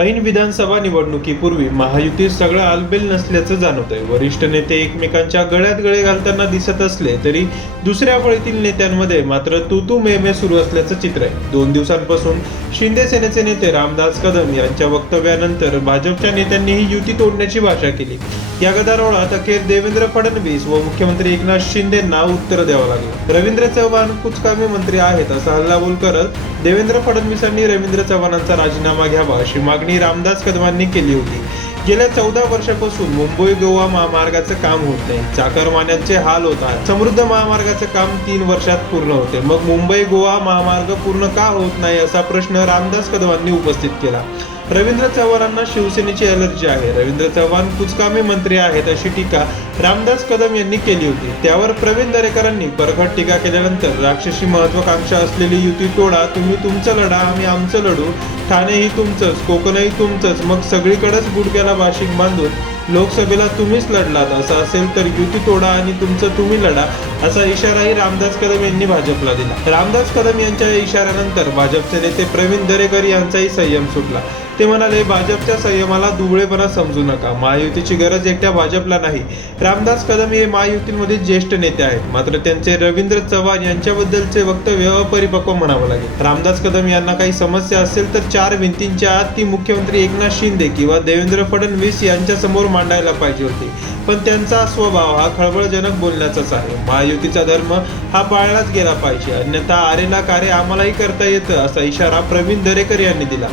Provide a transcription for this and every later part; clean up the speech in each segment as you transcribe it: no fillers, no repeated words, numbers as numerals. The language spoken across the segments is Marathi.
ऐन विधानसभा निवडणुकीपूर्वी महायुतीत सगळं आलबेल नसल्याचं जाणवतंय. वरिष्ठ नेते एकमेकांच्या गळ्यात गळे घालताना दिसत असले तरी दुसऱ्या फळीतील नेत्यांमध्ये मात्र तू मे सुरू असल्याचं चित्र आहे. 2 दिवसांपासून शिंदे सेनेचे नेते रामदास कदम यांच्या वक्तव्यानंतर भाजपच्या नेत्यांनीही युती तोडण्याची भाषा केली. या गदारोळात अखेर देवेंद्र फडणवीस व मुख्यमंत्री एकनाथ शिंदेंना उत्तर द्यावं लागलं. रवींद्र चव्हाण कुचकामी मंत्री आहेत असा हल्लाबोल करत देवेंद्र फडणवीसांनी रवींद्र चव्हाणांचा राजीनामा घ्यावा अशी मागणी रामदास कदमांनी केली होती. गेल्या 14 वर्षापासून मुंबई गोवा महामार्गाचं काम होत नाही. चाकरमान्यांचे हाल होत आहेत. समृद्ध महामार्गाचं काम 3 वर्षात पूर्ण होते. मग मुंबई गोवा महामार्ग पूर्ण का होत नाही असा प्रश्न रामदास कदमांनी उपस्थित केला. रवींद्र चव्हाणांना शिवसेनेची अलर्जी आहे. रवींद्र चव्हाण कुचकामी मंत्री आहेत अशी टीका रामदास कदम यांनी केली होती. त्यावर प्रवीण दरेकरांनी परखड टीका केल्यानंतर राक्षसी महत्वाकांक्षा असलेली युती तोडा, तुम्ही तुमचं लढा, आम्ही आमचं लढू, ठाणेही तुमचंच, कोकणही तुमचंच, मग सगळीकडेच गुडघ्याला बाशिंग बांधून लोकसभेला तुम्हीच लढलात, असं असेल तर युती तोडा आणि तुमचं तुम्ही लढा असा इशाराही रामदास कदम यांनी भाजपला दिला. रामदास कदम यांच्या या इशाऱ्यानंतर भाजपचे नेते प्रवीण दरेकर यांचाही संयम सुटला. ते म्हणाले, भाजपच्या संयमाला दुबळेपणा समजू नका. महायुतीची गरज एकट्या भाजपला नाही. रामदास कदम हे महायुतीमधील ज्येष्ठ नेते आहेत. मात्र त्यांचे रवींद्र चव्हाण यांच्याबद्दलचे वक्तव्य अपरिपक्व म्हणावं लागेल. रामदास कदम यांना काही समस्या असेल तर 4 भिंतींच्या आत ती मुख्यमंत्री एकनाथ शिंदे किंवा देवेंद्र फडणवीस यांच्या समोर मांडायला पाहिजे होती. पण त्यांचा स्वभाव हा खळबळजनक बोलण्याचाच आहे. महायुतीचा धर्म हा पाळलाच गेला पाहिजे, अन्यथा आरेला कार्य आम्हालाही करता येतं असा इशारा प्रवीण दरेकर यांनी दिला.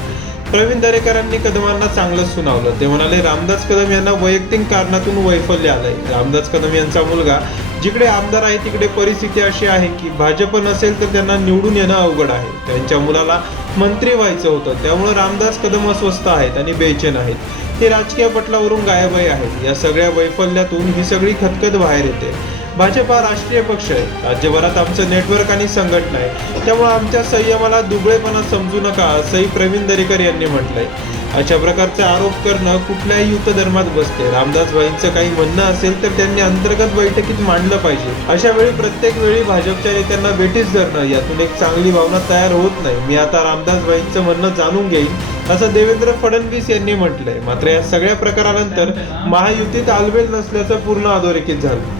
प्रवीण दरेकरांनी कदमांना चांगलंच सुनावलं. ते म्हणाले, रामदास कदम यांना वैयक्तिक कारणातून वैफल्य आलंय. रामदास कदम यांचा मुलगा जिकडे आमदार आहे तिकडे परिस्थिती अशी आहे की भाजप नसेल तर त्यांना निवडून येणं अवघड आहे. त्यांच्या मुलाला मंत्री व्हायचं होतं. त्यामुळे रामदास कदम अस्वस्थ आहेत आणि बेचैन आहेत. ते राजकीय पटलावरून गायबही आहेत. या सगळ्या वैफल्यातून ही सगळी खतखत बाहेर येते. भाजप हा राष्ट्रीय पक्ष आहे. राज्यभरात आमचं नेटवर्क आणि संघटना आहे. त्यामुळे आमच्या संयमाला दुबळेपणा समजू नका असंही प्रवीण दरेकर यांनी म्हटलंय. अशा प्रकारचे आरोप करणं कुठल्याही युक्त धर्मात बसते. रामदास भाईंचं काही म्हणणं असेल तर त्यांनी अंतर्गत बैठकीत मांडलं पाहिजे. अशा वेळी प्रत्येक वेळी भाजपच्या नेत्यांना बेठीस धरणं यातून एक चांगली भावना तयार होत नाही. मी आता रामदास भाईंचं म्हणणं जाणून घेईन असं देवेंद्र फडणवीस यांनी म्हटलंय. मात्र या सगळ्या प्रकारानंतर महायुतीत आलबेल नसल्याचं पूर्ण अधोरेखित झालं.